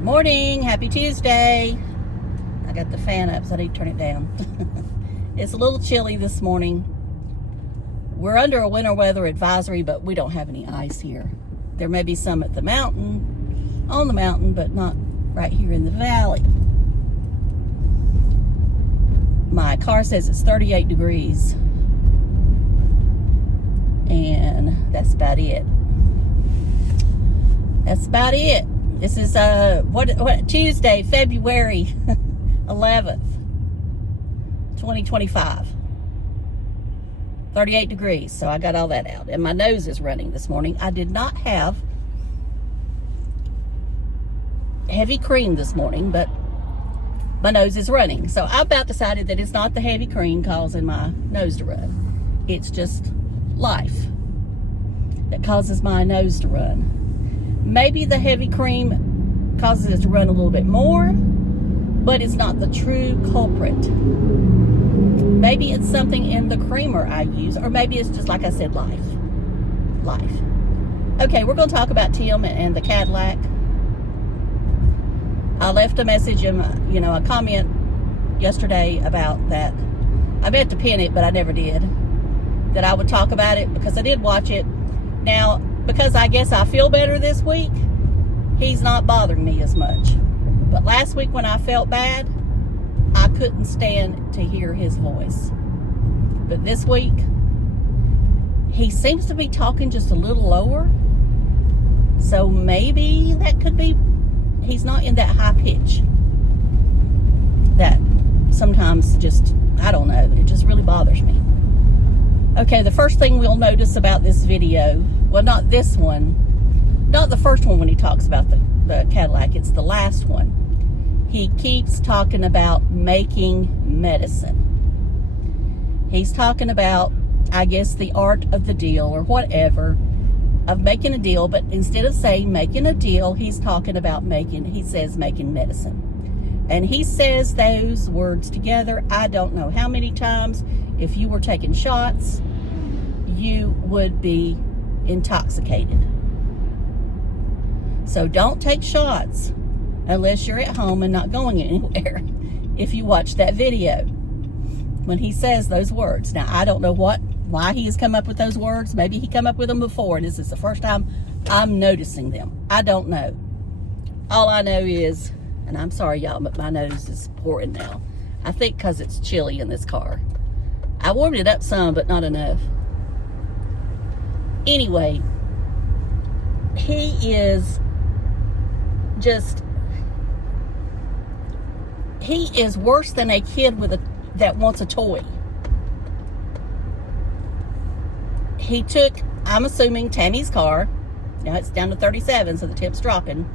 Good morning, happy Tuesday. I got the fan up, so I need to turn it down. It's a little chilly this morning. We're under a winter weather advisory, but we don't have any ice here. There may be some at the mountain, on the mountain, but not right here in the valley. My car says it's 38 degrees. And that's about it. That's about it. This is Tuesday, February 11th, 2025. 38 degrees, so I got all that out. And my nose is running this morning. I did not have heavy cream this morning, but my nose is running. So I about decided that it's not the heavy cream causing my nose to run. It's just life that causes my nose to run. Maybe the heavy cream causes it to run a little bit more, but it's not the true culprit. Maybe it's something in the creamer I use, or maybe it's just, like I said, life. Okay, we're going to talk about Tim and the Cadillac. I left a message and a comment yesterday about that. I meant to pin it, but I never did. That I would talk about it because I did watch it. Now, because I guess I feel better this week, he's not bothering me as much. But last week when I felt bad, I couldn't stand to hear his voice. But this week, he seems to be talking just a little lower. So maybe that could be, he's not in that high pitch. That sometimes just, I don't know, it just really bothers me. Okay, the first thing we'll notice about this video, well, not this one, not the first one when he talks about the Cadillac, it's the last one. He keeps talking about making medicine. He's talking about, I guess, the art of the deal or whatever, of making a deal, but instead of saying making a deal, he's talking about making medicine. And he says those words together, I don't know how many times. If you were taking shots, you would be intoxicated. So don't take shots unless you're at home and not going anywhere. If you watch that video when he says those words. Now, I don't know why he has come up with those words. Maybe he come up with them before and this is the first time I'm noticing them. I don't know. All I know is, and I'm sorry y'all, but my nose is pouring now. I think because it's chilly in this car. I warmed it up some, but not enough. Anyway, he is worse than a kid that wants a toy. He took, I'm assuming, Tammy's car. Now it's down to 37, so the tip's dropping.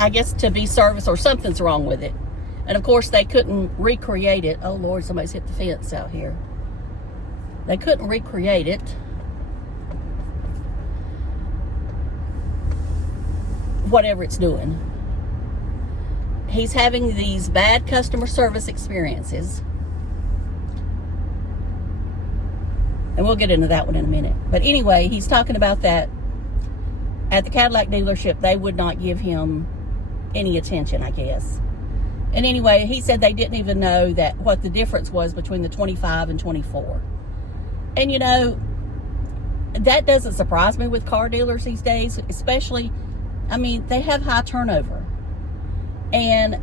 I guess to be serviced or something's wrong with it. And of course they couldn't recreate it. Oh Lord, somebody's hit the fence out here. They couldn't recreate it. Whatever it's doing. He's having these bad customer service experiences. And we'll get into that one in a minute. But anyway, he's talking about that at the Cadillac dealership, they would not give him any attention, I guess. And anyway, he said they didn't even know what the difference was between the 25 and 24. And that doesn't surprise me with car dealers these days, especially, they have high turnover. And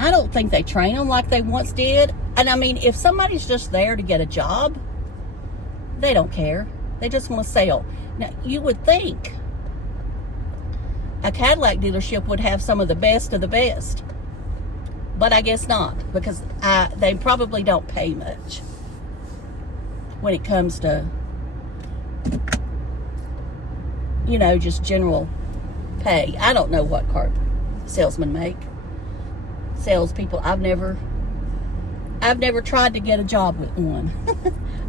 I don't think they train them like they once did. And if somebody's just there to get a job, they don't care. They just want to sell. Now, you would think a Cadillac dealership would have some of the best of the best. But I guess not, because they probably don't pay much when it comes to, just general pay. I don't know what car salesmen make. Salespeople, I've never tried to get a job with one.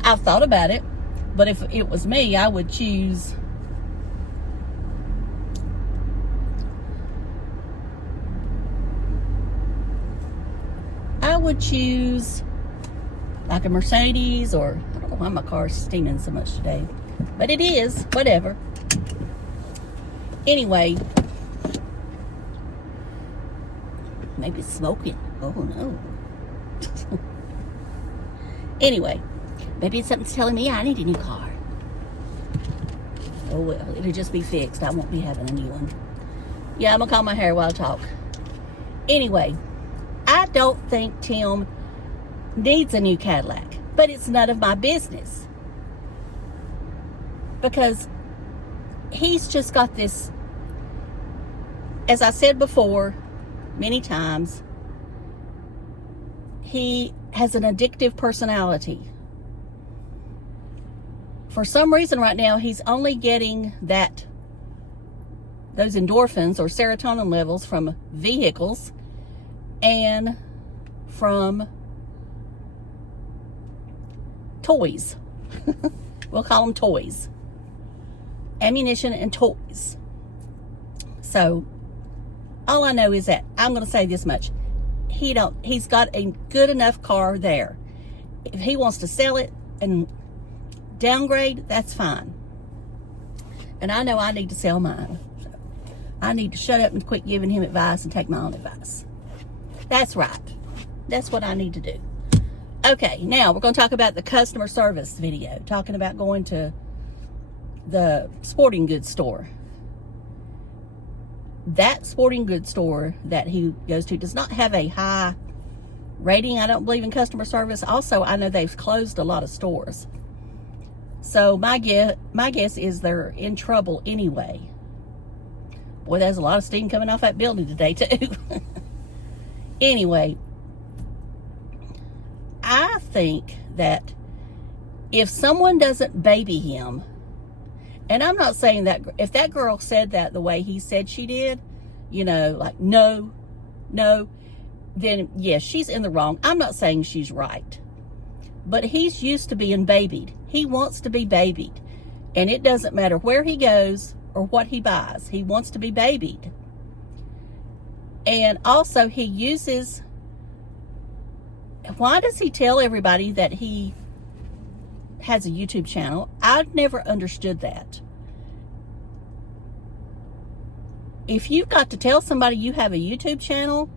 I've thought about it, but if it was me, I would choose like a Mercedes, or I don't know why my car's steaming so much today, but it is, whatever. Anyway, maybe it's smoking. Oh no. Anyway, maybe something's telling me I need a new car. Oh well, it'll just be fixed. I won't be having a new one. Yeah, I'm gonna comb my hair while I talk. Anyway, I don't think Tim needs a new Cadillac, but it's none of my business, because he's just got this, as I said before many times, he has an addictive personality. For some reason right now, he's only getting those endorphins or serotonin levels from vehicles and from toys. We'll call them toys. Ammunition and toys. So all I know is that I'm going to say this much. He's got a good enough car there. If he wants to sell it and downgrade, that's fine. And I know I need to sell mine. So I need to shut up and quit giving him advice and take my own advice. That's right. That's what I need to do. Okay, now we're going to talk about the customer service video, talking about going to the sporting goods store. That sporting goods store that he goes to does not have a high rating. I don't believe in customer service. Also, I know they've closed a lot of stores. So my guess is they're in trouble anyway. Boy, there's a lot of steam coming off that building today too. Anyway, I think that if someone doesn't baby him, and I'm not saying that if that girl said that the way he said she did, like no, then yes, she's in the wrong. I'm not saying she's right. But he's used to being babied. He wants to be babied. And it doesn't matter where he goes or what he buys. He wants to be babied. And also he uses... Why does he tell everybody that he has a YouTube channel? I've never understood that. If you've got to tell somebody you have a YouTube channel,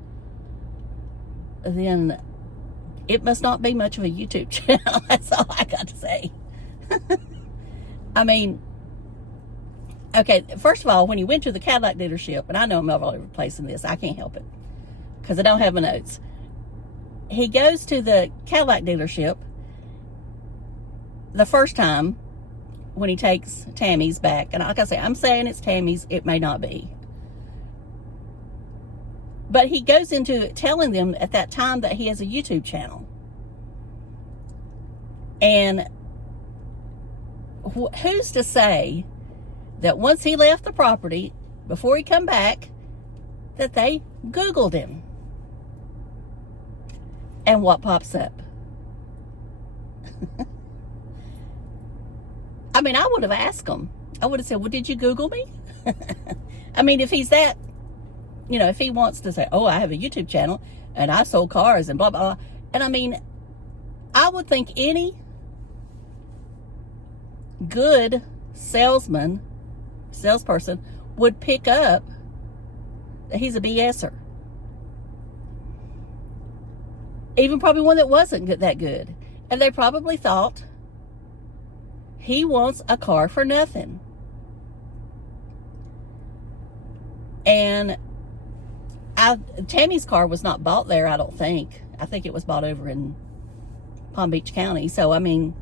then it must not be much of a YouTube channel. That's all I got to say. I mean, okay, first of all, when he went to the Cadillac dealership, and I know I'm all over the place in this, I can't help it because I don't have my notes. He goes to the Cadillac dealership the first time when he takes Tammy's back. And like I say, I'm saying it's Tammy's. It may not be. But he goes into telling them at that time that he has a YouTube channel. And who's to say that once he left the property, before he come back, that they Googled him? And what pops up? I mean, I would have asked him. I would have said, well, did you Google me? I mean, if he's that, if he wants to say, oh, I have a YouTube channel and I sold cars and blah, blah, blah. And I mean, I would think any good salesperson would pick up that he's a BSer. Even probably one that wasn't that good. And they probably thought he wants a car for nothing. And Tammy's car was not bought there, I don't think. I think it was bought over in Palm Beach County. So, I mean,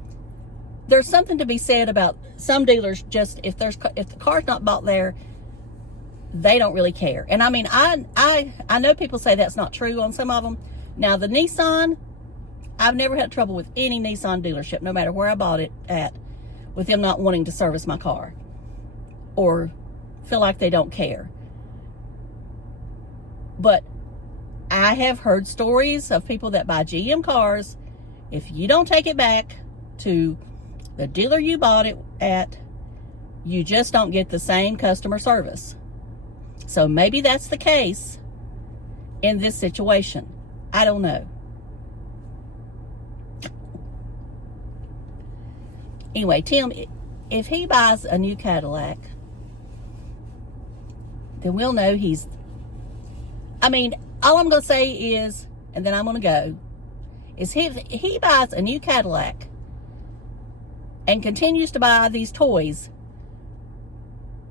there's something to be said about some dealers just, if the car's not bought there, they don't really care. And I mean, I know people say that's not true on some of them. Now, the Nissan, I've never had trouble with any Nissan dealership, no matter where I bought it at, with them not wanting to service my car or feel like they don't care. But I have heard stories of people that buy GM cars. If you don't take it back to the dealer you bought it at, you just don't get the same customer service. So maybe that's the case in this situation. I don't know. Anyway, Tim, if he buys a new Cadillac, then we'll know he's, I mean, all I'm going to say is, and then I'm going to go, is he buys a new Cadillac and continues to buy these toys,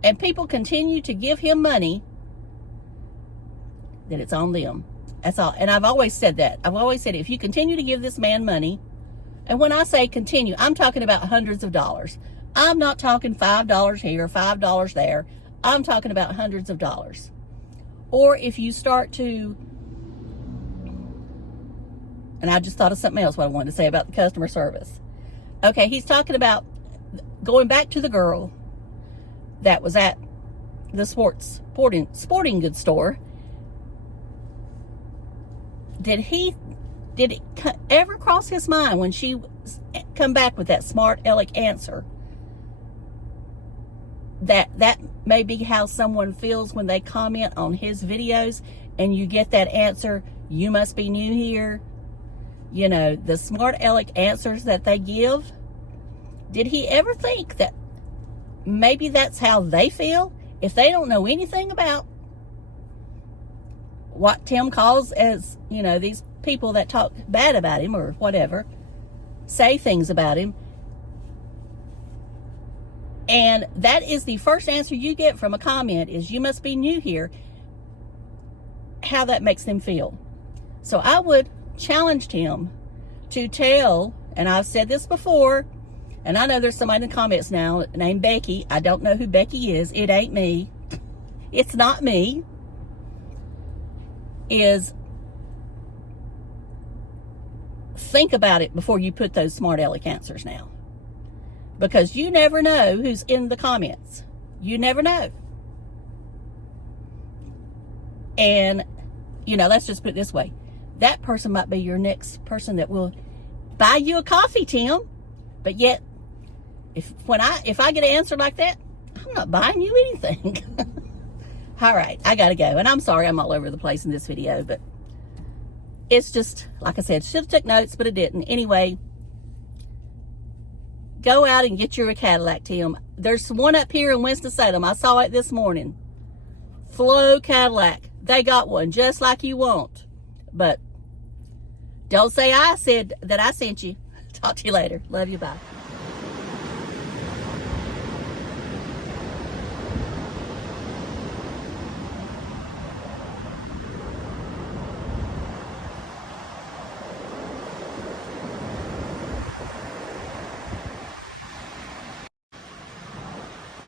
and people continue to give him money, then it's on them. That's all. And I've always said that. I've always said, if you continue to give this man money, and when I say continue, I'm talking about hundreds of dollars. I'm not talking $5 here, $5 there. I'm talking about hundreds of dollars. Or if you start to, and I just thought of something else what I wanted to say about the customer service. Okay, he's talking about going back to the girl that was at the sporting goods store. Did it ever cross his mind when she come back with that smart aleck answer that may be how someone feels when they comment on his videos and you get that answer, you must be new here? You know, the smart aleck answers that they give. Did he ever think that maybe that's how they feel if they don't know anything about what Tim calls as, you know, these people that talk bad about him or whatever, say things about him, and that is the first answer you get from a comment is, you must be new here, how that makes them feel. So I would challenge him to tell, and I've said this before, and I know there's somebody in the comments now named Becky. I don't know who Becky is. It ain't me. It's not me. Is think about it before you put those smart aleck answers now. Because you never know who's in the comments. You never know. And, you know, let's just put it this way. That person might be your next person that will buy you a coffee, Tim. But yet, if I get an answer like that, I'm not buying you anything. All right, I gotta go. And I'm sorry I'm all over the place in this video, but it's just, like I said, should have took notes, but it didn't. Anyway, go out and get your Cadillac, Tim. There's one up here in Winston-Salem. I saw it this morning. Flow Cadillac. They got one just like you want. But don't say I said that I sent you. Talk to you later. Love you. Bye.